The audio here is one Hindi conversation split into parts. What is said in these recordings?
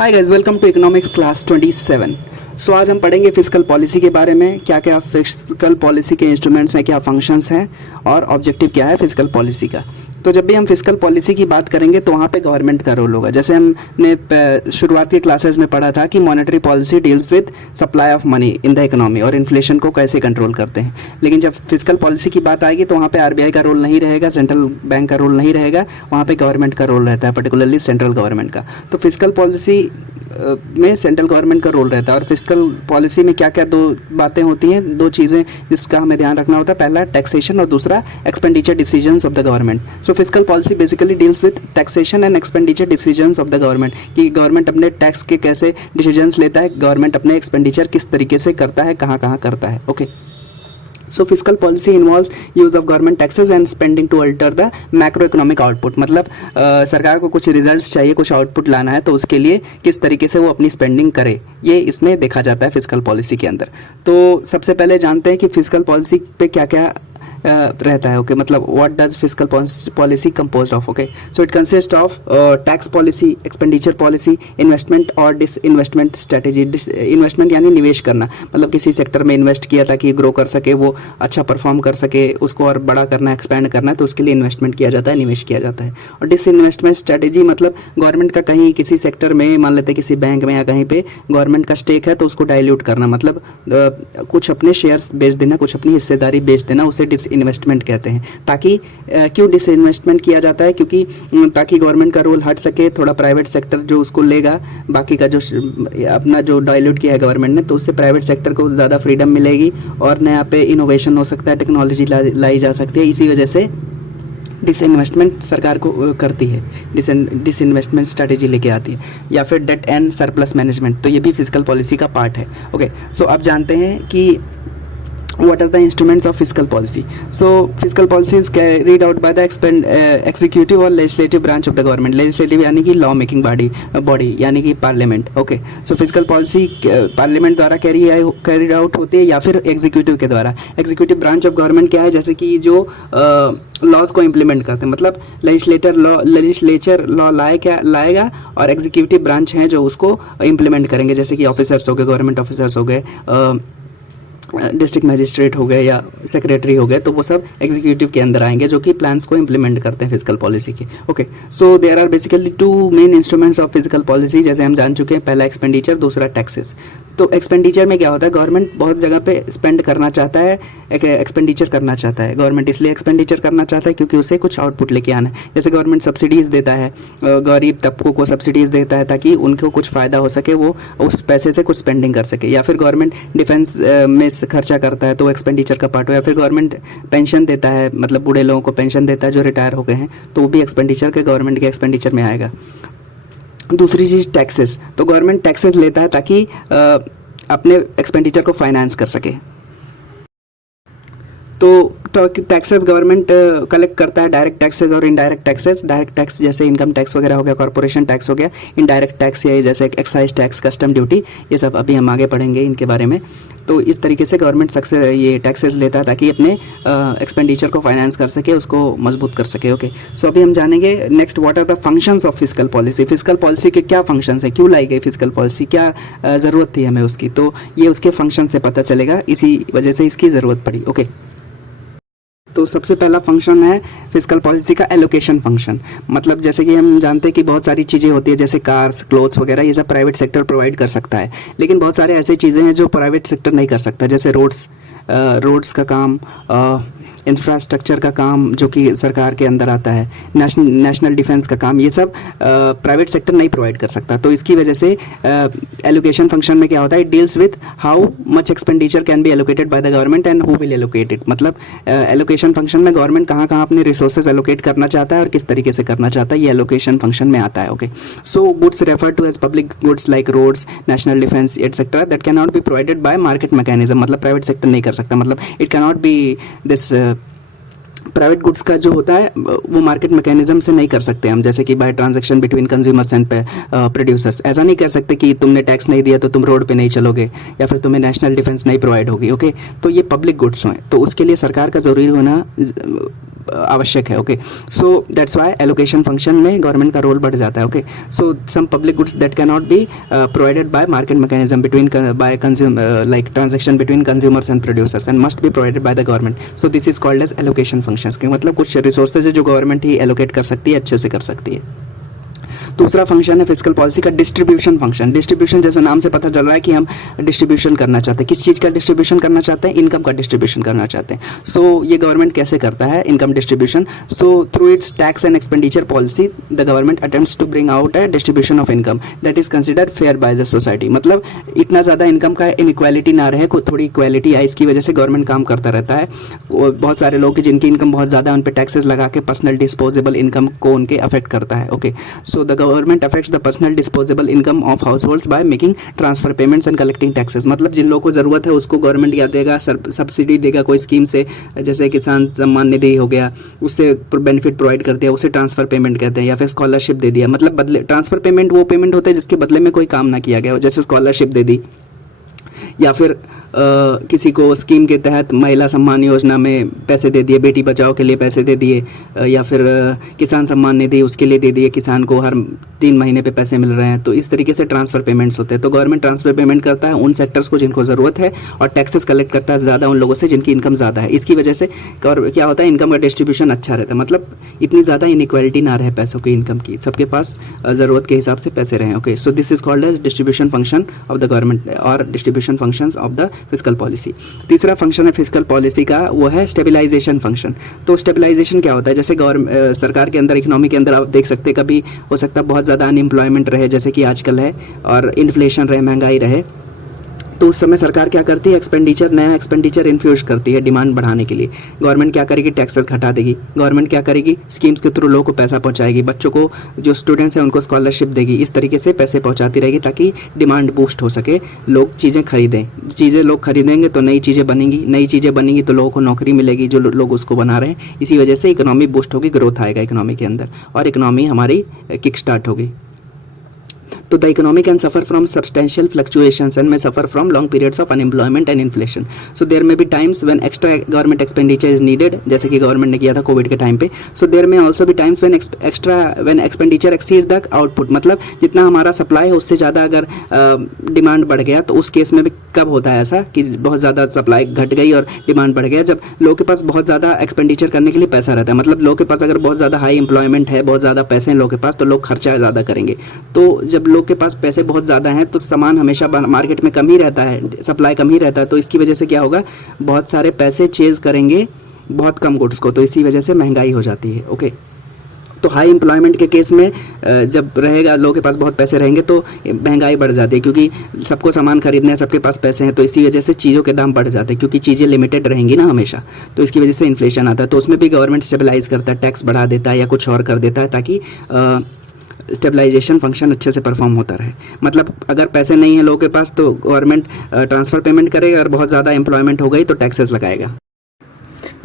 Hi guys, welcome to economics class 27। So आज हम पढ़ेंगे फिस्कल पॉलिसी के बारे में, क्या क्या फिस्कल पॉलिसी के इंस्ट्रूमेंट्स हैं, क्या फंक्शंस हैं और ऑब्जेक्टिव क्या है फिस्कल पॉलिसी का। तो जब भी हम फिस्कल पॉलिसी की बात करेंगे तो वहाँ पे गवर्नमेंट का रोल होगा। जैसे हमने शुरुआती क्लासेस में पढ़ा था कि monetary policy deals with supply of money in the economy और इन्फ्लेशन को कैसे कंट्रोल करते हैं। लेकिन जब फिस्कल पॉलिसी की बात आएगी तो वहाँ पे आरबीआई का रोल नहीं रहेगा, सेंट्रल बैंक का रोल नहीं रहेगा, वहाँ पे गवर्नमेंट का रोल रहता है, पर्टिकुलरली सेंट्रल गवर्नमेंट का। तो फिस्कल पॉलिसी में सेंट्रल गवर्नमेंट का रोल रहता है। और फिस्कल पॉलिसी में क्या क्या दो बातें होती हैं, दो चीज़ें जिसका हमें ध्यान रखना होता है। पहला टैक्सेशन और दूसरा expenditure decisions of the government. So fiscal policy basically deals with taxation and expenditure decisions of the government, कि गवर्नमेंट अपने टैक्स के कैसे डिसीजंस लेता है, गवर्नमेंट अपने एक्सपेंडिचर किस तरीके से करता है, कहाँ कहाँ करता है। Okay, so fiscal policy involves use of government taxes and spending to alter the macro economic output. मतलब सरकार को कुछ रिजल्ट्स चाहिए, कुछ आउटपुट लाना है, तो उसके लिए किस तरीके से वो अपनी स्पेंडिंग करे, ये इसमें देखा जाता है फिस्कल पॉलिसी के अंदर। तो सबसे पहले जानते हैं कि फिस्कल पॉलिसी पे क्या क्या रहता है। ओके, मतलब what does fiscal policy composed of. Okay, so it consist of tax policy, expenditure policy, investment और डिस इन्वेस्टमेंट स्ट्रेटेजी। इन्वेस्टमेंट यानी निवेश करना, मतलब किसी सेक्टर में इन्वेस्ट किया ताकि ग्रो कर सके, वो अच्छा परफॉर्म कर सके, उसको और बड़ा करना, एक्सपैंड करना है, तो उसके लिए इन्वेस्टमेंट किया जाता है, निवेश किया जाता है। और डिस इन्वेस्टमेंट स्ट्रेटेजी मतलब गवर्नमेंट का कहीं किसी सेक्टर में, मान लेते किसी बैंक में या कहीं पे गवर्नमेंट का स्टेक है तो उसको डाइल्यूट करना, मतलब कुछ अपने शेयर्स बेच देना, कुछ अपनी हिस्सेदारी बेच देना, उसे डिस इन्वेस्टमेंट कहते हैं। ताकि क्यों डिस इन्वेस्टमेंट किया जाता है, क्योंकि ताकि गवर्नमेंट का रोल हट सके, थोड़ा प्राइवेट सेक्टर जो उसको लेगा, बाकी का जो अपना जो डाइल्यूट किया है गवर्नमेंट ने, तो उससे प्राइवेट सेक्टर को ज़्यादा फ्रीडम मिलेगी और नया पे इनोवेशन हो सकता है, टेक्नोलॉजी लाई जा सकती है। इसी वजह से डिसइन्वेस्टमेंट सरकार को करती है, डिसइन्वेस्टमेंट स्ट्रैटेजी लेके आती है। या फिर डेट एंड सरप्लस मैनेजमेंट, तो ये भी फिस्कल पॉलिसी का पार्ट है। ओके, सो अब जानते हैं कि what are the instruments of fiscal policy. So fiscal policy is carried out by the executive और legislative branch of the government. legislative यानी कि law making body यानी कि parliament. Okay, so fiscal policy parliament द्वारा carried out होती है या फिर executive के द्वारा। executive branch of government क्या है, जैसे कि जो लॉज को इम्प्लीमेंट करते हैं, मतलब लेजिस्लेचर लॉ लाएगा और एग्जीक्यूटिव ब्रांच हैं जो उसको इम्प्लीमेंट करेंगे, जैसे कि ऑफिसर्स हो गए, गवर्नमेंट ऑफिसर्स हो गए, डिस्ट्रिक्ट मैजिस्ट्रेट हो गए या सेक्रेटरी हो गए, तो वो सब एग्जीक्यूटिव के अंदर आएंगे जो कि प्लान्स को इंप्लीमेंट करते हैं फिस्कल पॉलिसी के। Okay, so there are basically two main instruments of fiscal policy, जैसे हम जान चुके हैं, पहला एक्सपेंडिचर, दूसरा टैक्सेस। तो एक्सपेंडिचर में क्या होता है, गवर्नमेंट बहुत जगह पे स्पेंड करना चाहता है, एक्सपेंडिचर करना चाहता है। गवर्नमेंट इसलिए एक्सपेंडिचर करना चाहता है क्योंकि उसे कुछ आउटपुट लेके आना है। जैसे गवर्नमेंट सब्सिडीज़ देता है, गरीब तबकों को सब्सिडीज़ देता है ताकि उनको कुछ फ़ायदा हो सके, वो उस पैसे से कुछ स्पेंडिंग कर सके। या फिर गवर्नमेंट डिफेंस में खर्चा करता है तो एक्सपेंडिचर का पार्ट हो। या फिर गवर्नमेंट पेंशन देता है, मतलब बूढ़े लोगों को पेंशन देता है जो रिटायर हो गए हैं, तो वो भी एक्सपेंडिचर के गवर्नमेंट के एक्सपेंडिचर में आएगा। दूसरी चीज़ टैक्सेस, तो गवर्नमेंट टैक्सेस लेता है ताकि अपने एक्सपेंडिचर को फाइनेंस कर सके। तो टैक्सेस गवर्नमेंट कलेक्ट करता है, डायरेक्ट टैक्सेस और इनडायरेक्ट टैक्सेस। डायरेक्ट टैक्स जैसे इनकम टैक्स वगैरह हो गया, कॉर्पोरेशन टैक्स हो गया। इनडायरेक्ट टैक्स ये जैसे एक्साइज टैक्स, कस्टम ड्यूटी, ये सब अभी हम आगे पढ़ेंगे इनके बारे में। तो इस तरीके से गवर्नमेंट ये टैक्सेस लेता है ताकि अपने एक्सपेंडिचर को फाइनेंस कर सके, उसको मजबूत कर सके। ओके, सो अभी हम जानेंगे next what are the functions of fiscal policy. Fiscal policy के क्या फंक्शंस है, क्यों लाई गई फिस्कल पॉलिसी, क्या ज़रूरत थी हमें उसकी, तो ये उसके फंक्शन से पता चलेगा, इसी वजह से इसकी ज़रूरत पड़ी। ओके, तो सबसे पहला फंक्शन है फिस्कल पॉलिसी का एलोकेशन फंक्शन। मतलब जैसे कि हम जानते हैं कि बहुत सारी चीज़ें होती है, जैसे कार्स, क्लोथ्स वगैरह, ये सब प्राइवेट सेक्टर प्रोवाइड कर सकता है। लेकिन बहुत सारे ऐसे चीज़ें हैं जो प्राइवेट सेक्टर नहीं कर सकता, जैसे रोड्स का काम, इंफ्रास्ट्रक्चर का काम जो कि सरकार के अंदर आता है, नेशनल डिफेंस का काम, ये सब प्राइवेट सेक्टर नहीं प्रोवाइड कर सकता। तो इसकी वजह से एलोकेशन फंक्शन में क्या होता है, it deals with how much expenditure can be allocated by the government and who will allocate it. मतलब एलोकेशन फंक्शन में गवर्नमेंट कहाँ कहाँ अपने रिसोर्सेज एलोकेट करना चाहता है और किस तरीके से करना चाहता है, ये एलोकेशन फंक्शन में आता है। Okay, so goods refer to as public goods like roads, national defence etcetera that can not be provided by market mechanism. मतलब प्राइवेट सेक्टर नहीं कर सकता, मतलब it can not be this private goods का जो होता है वो मार्केट मैकेनिज्म से नहीं कर सकते हम, जैसे कि bye transaction between consumers and producers. ऐसा नहीं कर सकते कि तुमने टैक्स नहीं दिया तो तुम रोड पे नहीं चलोगे या फिर तुम्हें नेशनल डिफेंस नहीं प्रोवाइड होगी। ओके, तो ये पब्लिक गुड्स हैं, तो उसके लिए सरकार का ज़रूरी होना आवश्यक है। Okay, so that's why allocation function में गवर्नमेंट का रोल बढ़ जाता है। Okay, so some public goods that can not be provided by market mechanism between by consumer like transaction between consumers and producers and must be provided by the government. So this is called as allocation functions, के मतलब कुछ रिसोर्सेज है जो गवर्नमेंट ही एलोकेट कर सकती है, अच्छे से कर सकती है। दूसरा फंक्शन है फिस्कल पॉलिसी का डिस्ट्रीब्यूशन फंक्शन। डिस्ट्रीब्यूशन जैसे नाम से पता चल रहा है कि हम डिस्ट्रीब्यूशन करना चाहते हैं। किस चीज़ का डिस्ट्रीब्यूशन करना चाहते हैं? इनकम का डिस्ट्रीब्यूशन करना चाहते हैं। सो ये गवर्नमेंट कैसे करता है income distribution? So through its tax and expenditure policy the government attempts to bring out a distribution of income that is considered fair by the society. मतलब इतना ज़्यादा इनकम का इनइक्वालिटी ना रहे, कोई थोड़ी इक्वालिटी आए, इसकी वजह से गवर्नमेंट काम करता रहता है। बहुत सारे लोग जिनकी इनकम बहुत ज़्यादा उन पर टैक्सेस लगा के पर्सनल डिस्पोजेबल इनकम को उनके अफेक्ट करता है। Okay, so the government affects the personal disposable income of house holds by making transfer payments and collecting taxes. मतलब जिन लोगों को ज़रूरत है उसको गवर्नमेंट या देगा, सब्सिडी देगा कोई स्कीम से, जैसे किसान सम्मान निधि हो गया, उससे बेनिफिट प्रोवाइड कर दिया, उसे ट्रांसफर पेमेंट कहते हैं, या फिर स्कॉलरशिप दे दिया। मतलब बदले ट्रांसफर पेमेंट वो पेमेंट होता है जिसके बदले में कोई काम ना किया गया हो, जैसे स्कॉलरशिप दे दी, या फिर किसी को स्कीम के तहत महिला सम्मान योजना में पैसे दे दिए, बेटी बचाओ के लिए पैसे दे दिए, या फिर किसान सम्मान निधि उसके लिए दे दिए, किसान को हर 3 महीने पे पैसे मिल रहे हैं। तो इस तरीके से ट्रांसफ़र पेमेंट्स होते हैं। तो गवर्नमेंट ट्रांसफ़र पेमेंट करता है उन सेक्टर्स को जिनको ज़रूरत है, और टैक्सेस कलेक्ट करता है ज़्यादा उन लोगों से जिनकी इनकम ज़्यादा है। इसकी वजह से क्या होता है, इनकम का डिस्ट्रीब्यूशन अच्छा रहता है। मतलब इतनी ज़्यादा इनइक्वालिटी ना रहे पैसों की, इनकम की, सबके पास ज़रूरत के हिसाब से पैसे रहें। Okay, so this is called as distribution function of the government और distribution functions of the fiscal policy. तीसरा फंक्शन है फिस्कल पॉलिसी का, वो है स्टेबलाइजेशन फंक्शन। तो स्टेबलाइजेशन क्या होता है? जैसे सरकार के अंदर, इकोनॉमी के अंदर आप देख सकते हैं कभी हो सकता है बहुत ज़्यादा अनएम्प्लॉयमेंट रहे, जैसे कि आजकल है, और इन्फ्लेशन रहे, महंगाई रहे, तो उस समय सरकार क्या करती है, नया एक्सपेंडिचर इन्फ्यूज करती है डिमांड बढ़ाने के लिए। गवर्नमेंट क्या करेगी, टैक्सेस घटा देगी। गवर्नमेंट क्या करेगी, स्कीम्स के थ्रू लोगों को पैसा पहुंचाएगी, बच्चों को, जो स्टूडेंट्स हैं उनको स्कॉलरशिप देगी। इस तरीके से पैसे पहुंचाती रहेगी ताकि डिमांड बूस्ट हो सके, लोग चीज़ें खरीदें। चीज़ें लोग खरीदेंगे तो नई चीज़ें बनेंगी, नई चीज़ें बनेंगी तो लोगों को नौकरी मिलेगी, जो लोग उसको बना रहे हैं। इसी वजह से इकोनॉमी बूस्ट होगी, ग्रोथ आएगा इकोनॉमी के अंदर, और इकोनॉमी हमारी किक स्टार्ट होगी। तो the economy can suffer from substantial fluctuations and may suffer from long periods of unemployment and inflation. So there may be times when extra government expenditure is needed, जैसे कि गवर्नमेंट ने किया था कोविड के टाइम पे। सो देयर में also be times when expenditure exceed the output. मतलब जितना हमारा सप्लाई है उससे ज़्यादा अगर डिमांड बढ़ गया, तो उस केस में भी कब होता है ऐसा कि बहुत ज़्यादा सप्लाई घट गई और डिमांड बढ़ गया? जब लोगों के पास बहुत ज़्यादा एक्सपेंडिचर करने के लिए पैसा रहता है। मतलब लोगों के पास अगर बहुत ज़्यादा हाई एम्प्लॉयमेंट है, बहुत ज़्यादा पैसे हैं लोगों के पास, तो लोग खर्चा ज़्यादा करेंगे। तो जब लोग के पास पैसे बहुत ज़्यादा हैं तो सामान हमेशा मार्केट में कम ही रहता है, सप्लाई कम ही रहता है। तो इसकी वजह से क्या होगा, बहुत सारे पैसे चेज करेंगे बहुत कम गुड्स को, तो इसी वजह से महंगाई हो जाती है। ओके, तो हाई एम्प्लॉयमेंट के केस में जब रहेगा, लोगों के पास बहुत पैसे रहेंगे तो महंगाई बढ़ जाती है, क्योंकि सबको सामान खरीदना है, सबके पास पैसे हैं, तो इसी वजह से चीज़ों के दाम बढ़ जाते हैं, क्योंकि चीज़ें लिमिटेड रहेंगी ना हमेशा, तो इसकी वजह से इन्फ्लेशन आता है। तो उसमें भी गवर्नमेंट स्टेबलाइज करता है, टैक्स बढ़ा देता है या कुछ और कर देता है, ताकि स्टेबलाइजेशन फंक्शन अच्छे से परफॉर्म होता रहे। मतलब अगर पैसे नहीं है लोगों के पास तो गवर्नमेंट ट्रांसफ़र पेमेंट करेगा, और बहुत ज़्यादा एम्प्लॉयमेंट हो गई तो टैक्सेस लगाएगा।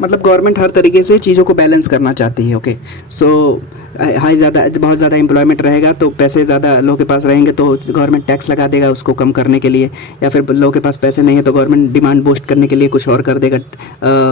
मतलब गवर्नमेंट हर तरीके से चीज़ों को बैलेंस करना चाहती है। ओके, सो बहुत ज़्यादा एम्प्लॉयमेंट रहेगा तो पैसे ज़्यादा लोगों के पास रहेंगे, तो गवर्नमेंट टैक्स लगा देगा उसको कम करने के लिए, या फिर लोगों के पास पैसे नहीं है तो गवर्नमेंट डिमांड बूस्ट करने के लिए कुछ और कर देगा,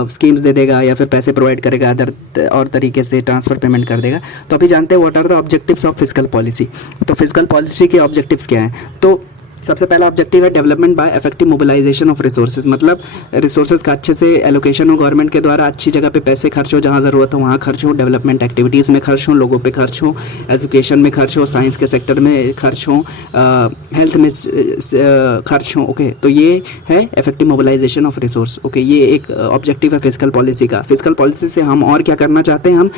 स्कीम्स दे देगा, या फिर पैसे प्रोवाइड करेगा अदर और तरीके से ट्रांसफ़र पेमेंट कर देगा। तो अभी जानते हैं what are the objectives of fiscal policy. तो फिस्कल पॉलिसी के ऑब्जेक्टिव्स क्या हैं? तो सबसे पहला ऑब्जेक्टिव है development by effective mobilisation of resources. मतलब रिसोर्सेज का अच्छे से एलोकेशन हो गवर्नमेंट के द्वारा, अच्छी जगह पे पैसे खर्च हो, जहाँ ज़रूरत हो वहाँ खर्च हो, डेवलपमेंट एक्टिविटीज़ में खर्च हो, लोगों पे खर्च हो, एजुकेशन में खर्च हो, साइंस के सेक्टर में खर्च हो, हेल्थ में खर्च हो। ओके, तो ये है effective mobilisation of resource. Okay, ये एक ऑब्जेक्टिव है फिस्कल पॉलिसी का। फिस्कल पॉलिसी से हम और क्या करना चाहते हैं, हम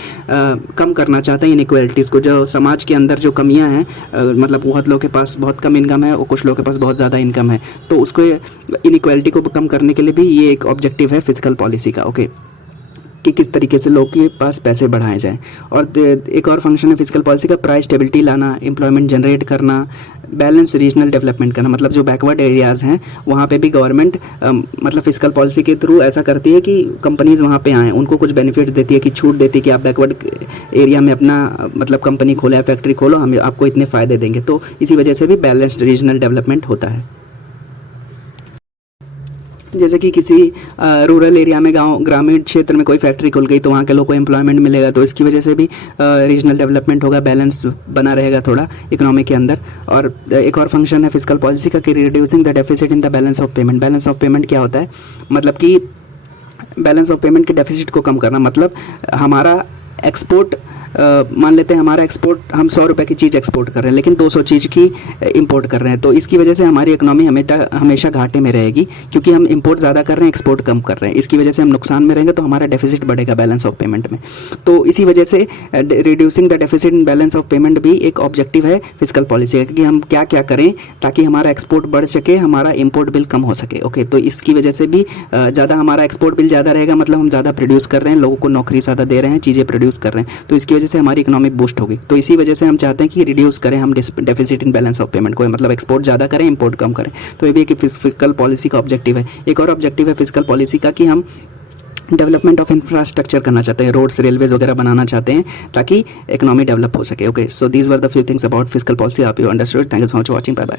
कम करना चाहते हैं इनइक्वालिटीज़ को, जो समाज के अंदर जो कमियाँ हैं, मतलब बहुत लोगों के पास बहुत कम इनकम है और कुछ लोग के पास बहुत ज़्यादा इनकम है, तो उसको इनइक्वालिटी को कम करने के लिए भी ये एक ऑब्जेक्टिव है फिस्कल पॉलिसी का। ओके, कि किस तरीके से लोगों के पास पैसे बढ़ाए जाएं। और एक और फंक्शन है फिजिकल पॉलिसी का, प्राइस स्टेबिलिटी लाना, एम्प्लॉयमेंट जनरेट करना, बैलेंस रीजनल डेवलपमेंट करना। मतलब जो बैकवर्ड एरियाज़ हैं वहाँ पे भी गवर्नमेंट मतलब फिजिकल पॉलिसी के थ्रू ऐसा करती है कि कंपनीज़ वहाँ पे आएँ, उनको कुछ बेनिफिट देती है, कि छूट देती है कि आप बैकवर्ड एरिया में अपना मतलब कंपनी खोलो या फैक्ट्री खोलो, हम आपको इतने फ़ायदे देंगे। तो इसी वजह से भी बैलेंस्ड रीजनल डेवलपमेंट होता है। जैसे कि किसी रूरल एरिया में, गांव ग्रामीण क्षेत्र में कोई फैक्ट्री खुल गई तो वहाँ के लोगों को एम्प्लॉयमेंट मिलेगा, तो इसकी वजह से भी रीजनल डेवलपमेंट होगा, बैलेंस बना रहेगा थोड़ा इकोनॉमी के अंदर। और एक और फंक्शन है फिजिकल पॉलिसी का कि reducing the deficit in the balance of payment. Balance of payment क्या होता है? मतलब कि बैलेंस ऑफ पेमेंट के डेफिसिट को कम करना। मतलब हमारा एक्सपोर्ट, मान लेते हैं हमारा एक्सपोर्ट, हम 100 रुपये की चीज़ एक्सपोर्ट कर रहे हैं लेकिन 200 चीज़ की इंपोर्ट कर रहे हैं, तो इसकी वजह से हमारी इकोनॉमी हमेशा घाटे में रहेगी, क्योंकि हम इंपोर्ट ज़्यादा कर रहे हैं, एक्सपोर्ट कम कर रहे हैं। इसकी वजह से हम नुकसान में रहेंगे, तो हमारा डेफिसिट बढ़ेगा बैलेंस ऑफ पेमेंट में। तो इसी वजह से reducing the deficit in balance of payment भी एक ऑब्जेक्टिव है फिजिकल पॉलिसी का, कि हम क्या क्या करें ताकि हमारा एक्सपोर्ट बढ़ सके, हमारा इंपोर्ट बिल कम हो सके। ओके, तो इसकी वजह से भी ज़्यादा हमारा एक्सपोर्ट बिल ज़्यादा रहेगा, मतलब हम ज़्यादा प्रोड्यूस कर रहे हैं, लोगों को नौकरी ज़्यादा दे रहे हैं, चीज़ें प्रोड्यूस कर रहे हैं, तो इसकी वजह से हमारी इकोनॉमी बूस्ट होगी। तो इसी वजह से हम चाहते हैं कि रिड्यूस करें हम deficit in balance of payment को, मतलब एक्सपोर्ट ज़्यादा करें, इंपोर्ट कम करें। तो ये भी एक फिजिकल पॉलिसी का ऑब्जेक्टिव है। एक और ऑब्जेक्टिव है फिजिकल पॉलिसी का कि हम डेवलपमेंट ऑफ इंफ्रास्ट्रक्चर करना चाहते हैं, रोड्स रेलवेज वगैरह बनाना चाहते हैं ताकि इकोनॉमी डेवलप हो सके। Okay, so these were the few things about physical policy. आप you understood. Thank you so much for watching. Bye bye.